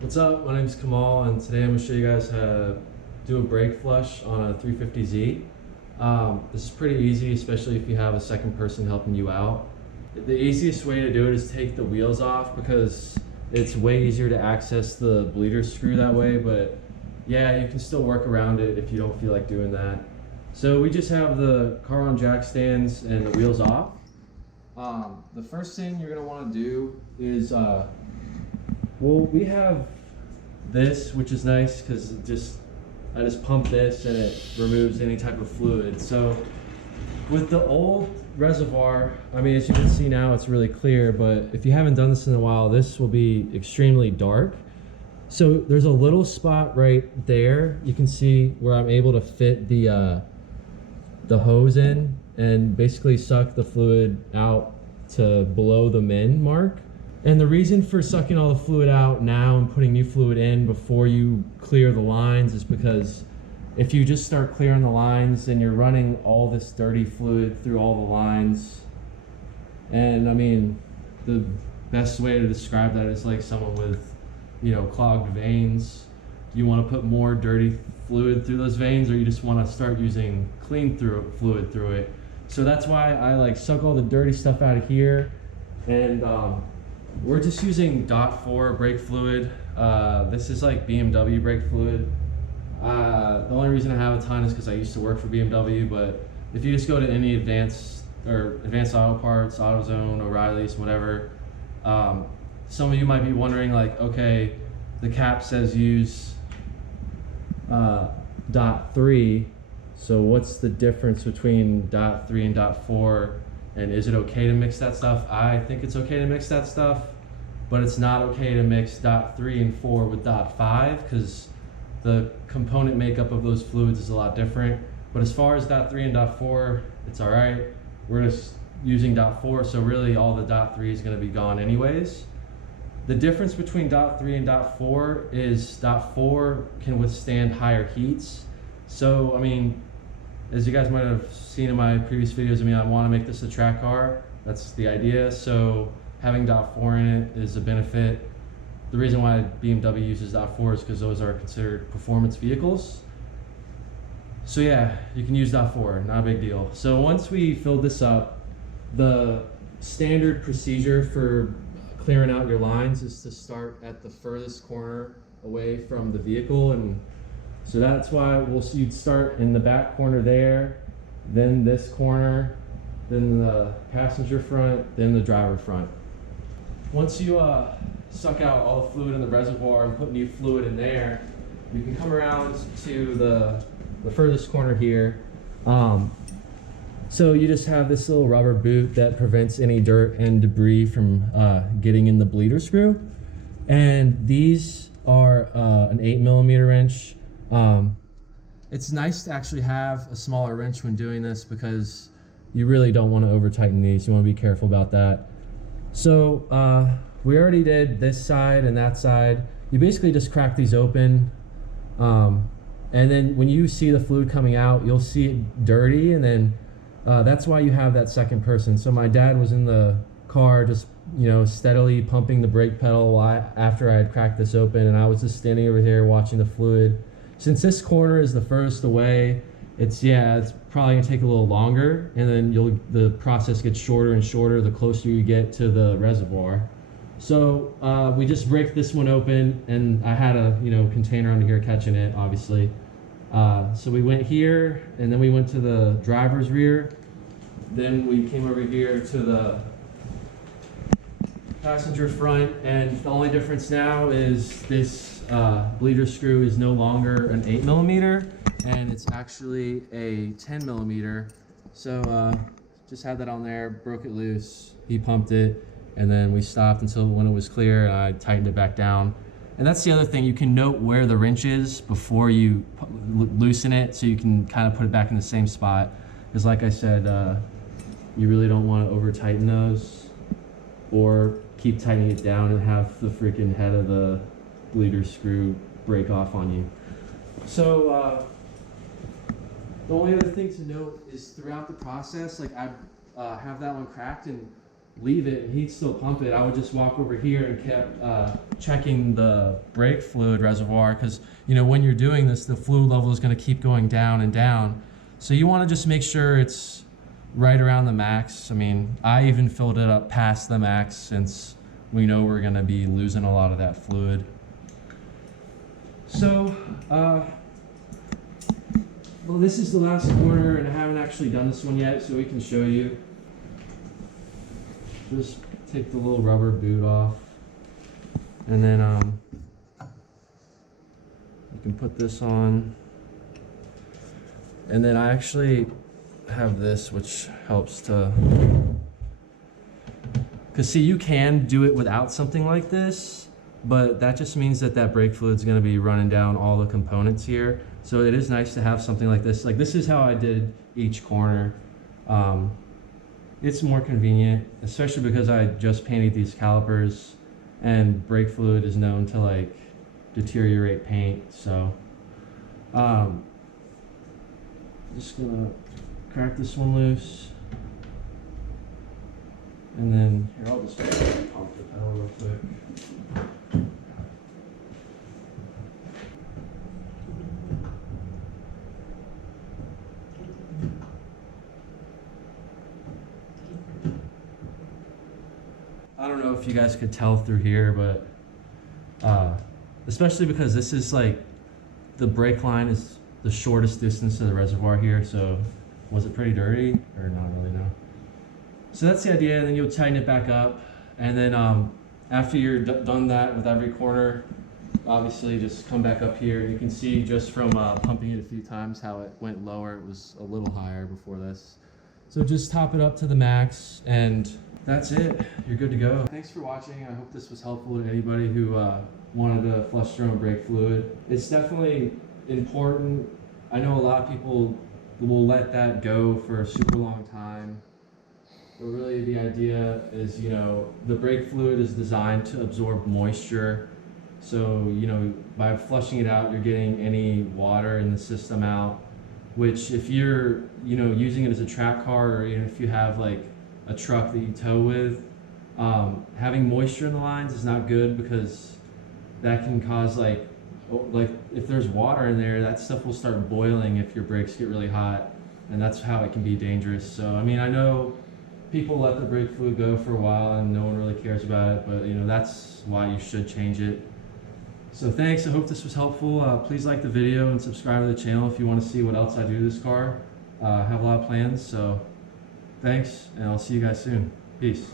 What's up? My name is Kamal, and today I'm going to show you guys how to do a brake flush on a 350Z. This is pretty easy, especially if you have a second person helping you out. The easiest way to do it is take the wheels off because it's way easier to access the bleeder screw that way, but yeah, you can still work around it if you don't feel like doing that. So we just have the car on jack stands and the wheels off. The first thing you're going to want to do is well, we have this, which is nice because I just pump this and it removes any type of fluid. So with the old reservoir, I mean, as you can see now, it's really clear, but if you haven't done this in a while, this will be extremely dark. So there's a little spot right there. You can see where I'm able to fit the hose in and basically suck the fluid out to below the min mark. And the reason for sucking all the fluid out now and putting new fluid in before you clear the lines is because if you just start clearing the lines, then you're running all this dirty fluid through all the lines. And I mean, the best way to describe that is like someone with, clogged veins. Do you want to put more dirty fluid through those veins, or you just want to start using clean fluid through it? So that's why I like suck all the dirty stuff out of here. And we're just using .4 brake fluid. This is like BMW brake fluid. The only reason I have a ton is because I used to work for BMW, but if you just go to any advanced auto parts, AutoZone, O'Reilly's, whatever, some of you might be wondering like, okay, the cap says use .3, so what's the difference between .3 and .4? And is it okay to mix that stuff? I think it's okay to mix that stuff, but it's not okay to mix .3 and 4 with .5 because the component makeup of those fluids is a lot different. But as far as .3 and .4, it's all right. We're just using .4, so really all the .3 is going to be gone anyways. The difference between .3 and .4 is .4 can withstand higher heats. So, I mean, as you guys might have seen in my previous videos, I want to make this a track car. That's the idea. So having .4 in it is a benefit. The reason why BMW uses .4 is because those are considered performance vehicles. So yeah, you can use .4, not a big deal. So once we filled this up, the standard procedure for clearing out your lines is to start at the furthest corner away from the vehicle, and so that's why you'd start in the back corner there, then this corner, then the passenger front, then the driver front. Once you suck out all the fluid in the reservoir and put new fluid in there, you can come around to the furthest corner here. So you just have this little rubber boot that prevents any dirt and debris from getting in the bleeder screw. And these are an 8mm wrench. It's nice to actually have a smaller wrench when doing this because you really don't want to over tighten these. You want to be careful about that. So we already did this side and that side. You basically just crack these open, and then when you see the fluid coming out, you'll see it dirty, and then that's why you have that second person. So my dad was in the car just steadily pumping the brake pedal after I had cracked this open, and I was just standing over here watching the fluid. Since this corner is the furthest away, it's probably gonna take a little longer, and then the process gets shorter and shorter the closer you get to the reservoir. So we just break this one open, and I had a container under here catching it, obviously. So we went here, and then we went to the driver's rear. Then we came over here to the passenger front, and the only difference now is this bleeder screw is no longer an 8mm, and it's actually a 10mm. So just had that on there, broke it loose, he pumped it, and then we stopped until when it was clear, and I tightened it back down. And that's the other thing, you can note where the wrench is before you loosen it, so you can kind of put it back in the same spot. Because like I said, you really don't want to over tighten those or keep tightening it down and have the freaking head of the bleeder screw break off on you. So the only other thing to note is throughout the process, like I have that one cracked, and leave it, he'd still pump it. I would just walk over here and kept checking the brake fluid reservoir, because you know when you're doing this, the fluid level is going to keep going down and down. So you want to just make sure it's right around the max. I mean, I even filled it up past the max since we know we're going to be losing a lot of that fluid. So, well, this is the last corner, and I haven't actually done this one yet, so we can show you. Just take the little rubber boot off, and then you can put this on. And then I actually have this, which helps to, because see, you can do it without something like this, but that just means that that brake fluid is going to be running down all the components here. So it is nice to have something like this. Like this is how I did each corner. It's more convenient, especially because I just painted these calipers, and brake fluid is known to like deteriorate paint. So just gonna crack this one loose, and then here, I'll just pump the pedal real quick. I don't know if you guys could tell through here, but especially because this is like, the brake line is the shortest distance to the reservoir here, so was it pretty dirty or not really? No. So that's the idea, and then you'll tighten it back up, and then after you're done that with every corner, obviously just come back up here. You can see just from pumping it a few times how it went lower. It was a little higher before this. So just top it up to the max, and that's it. You're good to go. Thanks for watching. I hope this was helpful to anybody who wanted to flush their own brake fluid. It's definitely important. I know a lot of people will let that go for a super long time, but really the idea is, you know, the brake fluid is designed to absorb moisture. So, you know, by flushing it out, you're getting any water in the system out, which if you're, you know, using it as a track car, or even if you have like a truck that you tow with, having moisture in the lines is not good, because that can cause like if there's water in there, that stuff will start boiling if your brakes get really hot, and that's how it can be dangerous. So I mean, I know people let the brake fluid go for a while and no one really cares about it, but you know, that's why you should change it. So thanks, I hope this was helpful. Please like the video and subscribe to the channel if you want to see what else I do to this car. I have a lot of plans, so thanks, and I'll see you guys soon. Peace.